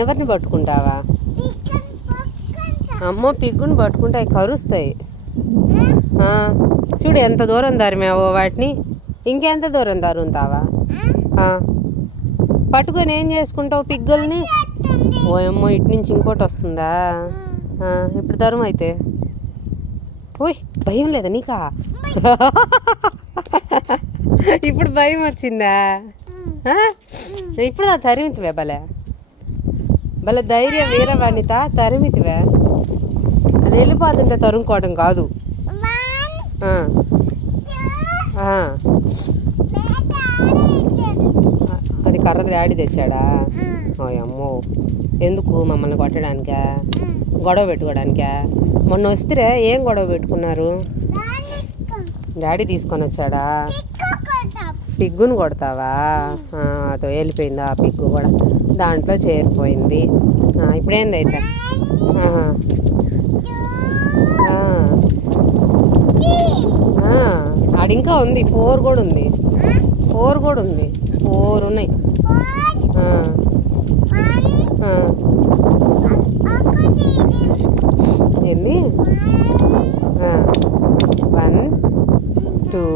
ఎవరిని పట్టుకుంటావా? అమ్మో, పిగ్గుని పట్టుకుంటాయి, కరుస్తాయి. చూడు ఎంత దూరం తరిమావో వాటిని. ఇంకెంత దూరం తరుముతావా? పట్టుకొని ఏం చేసుకుంటావు పిగ్గుల్ని? ఓ అమ్మో, ఇటు నుంచి ఇంకోటి వస్తుందా? ఇప్పుడు తరుము అయితే. ఓయ్, భయం లేదా నీకా? ఇప్పుడు భయం వచ్చిందా? ఇప్పుడు తరిమితివే భలే భలే ధైర్య వీర వనిత, తరిమితివే. అది వెళ్ళిపోతుంటే తరుముకోవడం కాదు. అది కర్రది డాడీ తెచ్చాడా? ఓ అమ్మో, ఎందుకు మమ్మల్ని కొట్టడానికా? గొడవ పెట్టుకోవడానికా? మొన్న వస్తే ఏం గొడవ పెట్టుకున్నారు? డాడీ తీసుకొని వచ్చాడా? పిగ్గును కొడతావా? అదో వెళ్ళిపోయిందా ఆ పిగ్గు కూడా, దాంట్లో చేరిపోయింది. ఇప్పుడేందైతే? ఆడు ఇంకా ఉంది, 4 కూడా ఉంది. 4 కూడా ఉంది, 4 ఉన్నాయి. ఎన్ని? 1 2,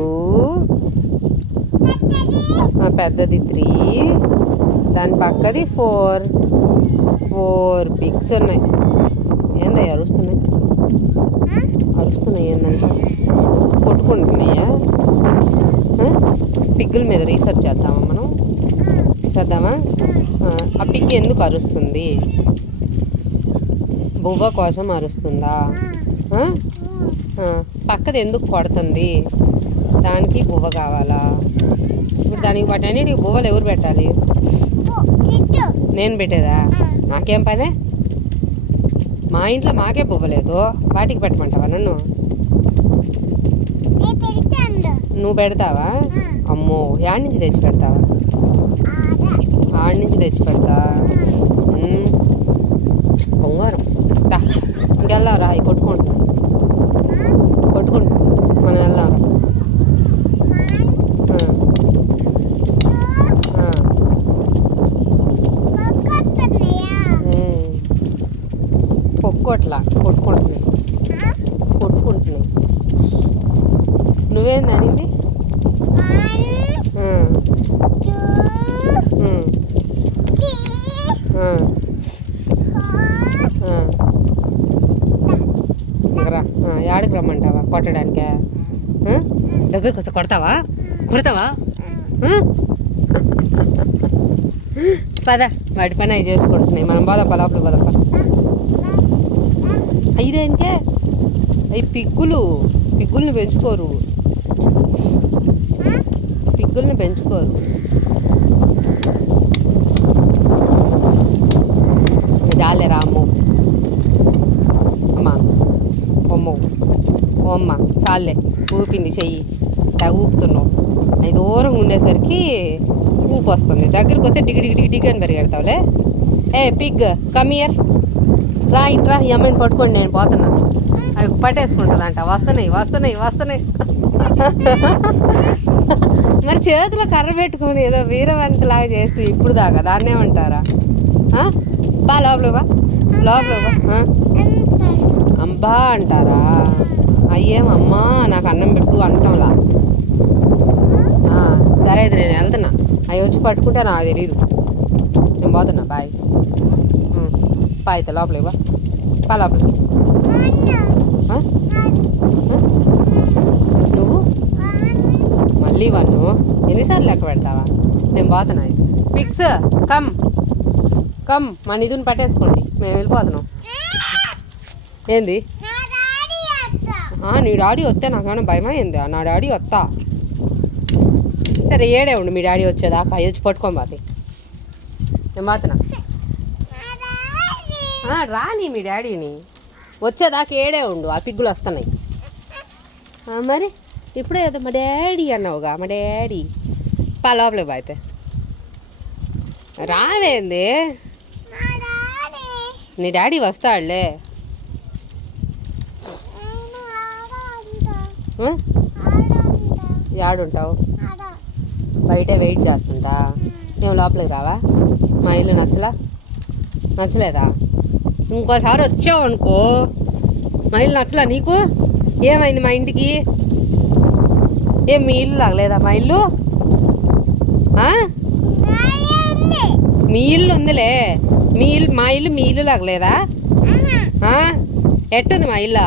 పెద్దది 3, దాని పక్కది 4 పిగ్స్ ఉన్నాయి. ఏందయ్య అరుస్తున్నాయి? ఏందంట? కొట్టుకుంటున్నాయా? పిగ్గుల మీద రీసెర్చ్ చేద్దామా మనం? చేద్దామా? ఆ పిగ్ ఎందుకు అరుస్తుంది? బువ్వ కోసం అరుస్తుందా? పక్కది ఎందుకు కొడుతుంది? దానికి బువ్వ కావాలా? ఇప్పుడు దానికి వాటన్నిటికి బువ్వలు ఎవరు పెట్టాలి? నేను పెట్టేదా? నాకేం పనే? మా ఇంట్లో మాకే బువ్వలేదు, వాటికి పెట్టమంటావా నన్ను? నువ్వు పెడతావా? అమ్మో, యాడ్ నుంచి తెచ్చి పెడతావా? ఆడి నుంచి తెచ్చి పెడతా. బంగారం. ఇంకెళ్దాంరా, అవి కొట్టుకుంటున్నా మనం వెళ్దాంరా. పొక్కోట్లా కొట్టుకుంటున్నాయి. నువ్వేంది అనింది? యాడికి రమ్మంటావా కొట్టడానికే? దగ్గరికి వస్తే కొడతావా? పద, వాటి పని అవి చేసుకుంటున్నాయి. మనం పోదాం, పదాపులు పోదాం. ఇదేంటే అవి పిగ్గుల్ని పెంచుకోరు. జాలే రాము. అమ్మ చాలే, ఊపింది చెయ్యి, ఊపుతున్నావు. అది దూరంగా ఉండేసరికి ఊపు వస్తుంది. దగ్గరికి వస్తే డిగి అని పెరిగెడతావులే. ఏ పిగ్, కమియర్, రా ఇట్రా, ఈ అమ్మాయిని పట్టుకోండి, నేను పోతున్నా. అవి పట్టేసుకుంటుందంట. వస్తున్నాయి. మరి చేతిలో కర్ర పెట్టుకుని ఏదో వీరవంతలాగా చేస్తూ ఇప్పుడు దాకా దాన్ని ఏమంటారా? లోపల అంబా అంటారా? అయ్యేమమ్మా నాకు అన్నం పెట్టు అంటాంలా. సరే, అయితే నేను వెళ్తున్నా. అవి వచ్చి పట్టుకుంటే నాకు తెలీదు. నేను పోతున్నా. బాయ్. అయితే లోపలికి లోపలికి. నువ్వు మళ్ళీ 1 ఎన్నిసార్లు లెక్క పెడతావా? నేను పోతున్నా. పిక్స్ కమ్ మా నిధుని పట్టేసుకోండి, మేము వెళ్ళిపోతున్నాం. ఏంది? నీ డాడీ వస్తే నాకేమైనా భయమా ఏంది? నా డాడీ వస్తా. సరే, ఏడే ఉండు, మీ డాడీ వచ్చేదాకా అవి వచ్చి పట్టుకొని పోతాయి. నేను పోతున్నా. రాని మీ డాడీని వచ్చేదాకా ఏడే ఉండు, ఆ పిగ్గులు వస్తున్నాయి. మరి ఇప్పుడే ఏదో మా డాడీ అన్నావుగా, మా డాడీ. లోపలికి అయితే రావేంది? నీ డాడీ వస్తాడులే. యాడుంటావు? బయటే వెయిట్ చేస్తుంటా. మేము లోపలికి రావా? మా ఇల్లు నచ్చలా? నచ్చలేదా? ఇంకోసారి వచ్చావు అనుకో, మా ఇల్లు నచ్చలా నీకు? ఏమైంది మా ఇంటికి? ఏం మీ ఇల్లు లాగలేదా మా ఇల్లు? మీ ఇల్లు ఉందిలే, మా ఇల్లు మీ ఇల్లు లాగలేదా? ఎట్టుంది మా ఇల్లు?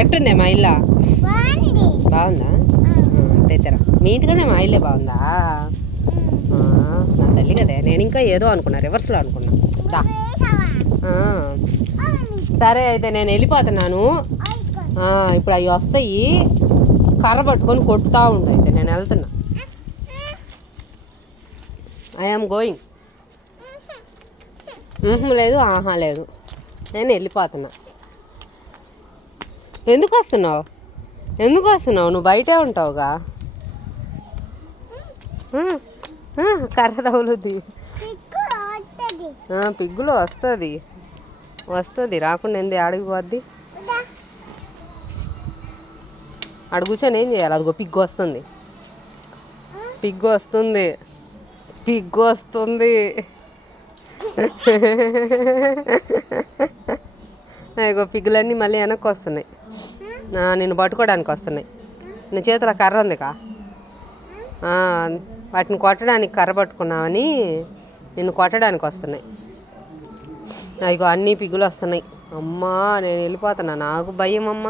ఎట్టుంది మా ఇల్లు? బాగుందా? అయితే మీ ఇంటికనే మా ఇల్లే బాగుందా? నా తల్లి కదే, నేను ఇంకా ఏదో అనుకున్నా, రివర్స్లో అనుకున్నా. దా సరే అయితే నేను వెళ్ళిపోతున్నాను. ఇప్పుడు అవి వస్తాయి, కర్ర పట్టుకొని కొట్టుతూ ఉండు. అయితే నేను వెళ్తున్నా. I'm going. లేదు, ఆహా లేదు, నేను వెళ్ళిపోతున్నా. ఎందుకు వస్తున్నావు? నువ్వు బయటే ఉంటావుగా. కర్ర తగులుద్ది. పిగ్గులో వస్తుంది రాకుండా ఏంది? ఆడికి పోద్ది. ఆడ కూర్చొని ఏం చేయాలి? అదిగో పిగ్గు వస్తుంది. ఇగో పిగ్గులన్నీ మళ్ళీ వెనక్కి వస్తున్నాయి. నిన్ను పట్టుకోవడానికి వస్తున్నాయి. నీ చేతిలో కర్ర ఉందికా, వాటిని కొట్టడానికి కర్ర పట్టుకున్నామని నిన్ను కొట్టడానికి వస్తున్నాయి. ఇగో అన్నీ పిగ్గులు వస్తున్నాయి. అమ్మా నేను వెళ్ళిపోతున్నా, నాకు భయం అమ్మ.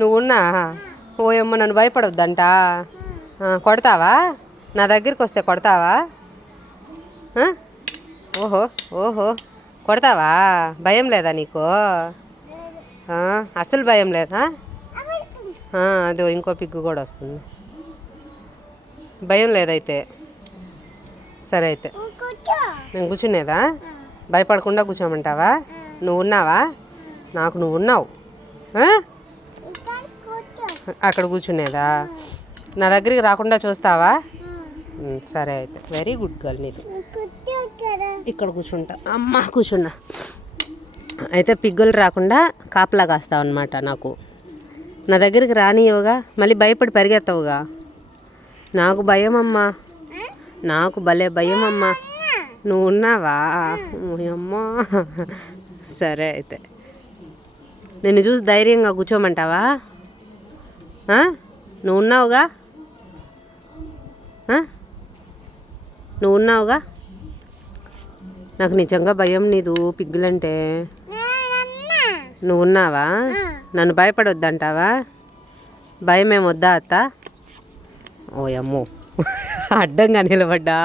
నువ్వున్నా ఓయమ్మ, నన్ను భయపడొద్దంట. కొడతావా? నా దగ్గరికి వస్తే కొడతావా? ఓహో కొడతావా? భయం లేదా నీకు? అసలు భయం లేదా? అదో ఇంకో పిగ్గు కూడా వస్తుంది. భయం లేదైతే సరే. అయితే నేను కూర్చునేదా? భయపడకుండా కూర్చోమంటావా? నువ్వు ఉన్నావా? నువ్వు ఉన్నావు. అక్కడ కూర్చునేదా? నా దగ్గరికి రాకుండా చూస్తావా? సరే అయితే, వెరీ గుడ్ గర్ల్. నీది ఇక్కడ కూర్చుంటా. అమ్మ కూర్చున్నా. అయితే పిగ్గులు రాకుండా కాపలా కాస్తావు అనమాట. నా దగ్గరికి రానియవుగా, మళ్ళీ భయపడి పరిగెత్తవుగా. నాకు భయం అమ్మా, నాకు భలే భయం అమ్మా. నువ్వు ఉన్నావా? అమ్మా సరే అయితే, నిన్ను చూసి ధైర్యంగా కూర్చోమంటావా? నువ్వు ఉన్నావుగా? నాకు నిజంగా భయం నీదు పిగ్గులంటే. నువ్వు ఉన్నావా? నన్ను భయపడొద్దంటావా? భయం ఏమొద్దా అత్త? ఓయమ్మో అడ్డంగా నిలబడ్డా.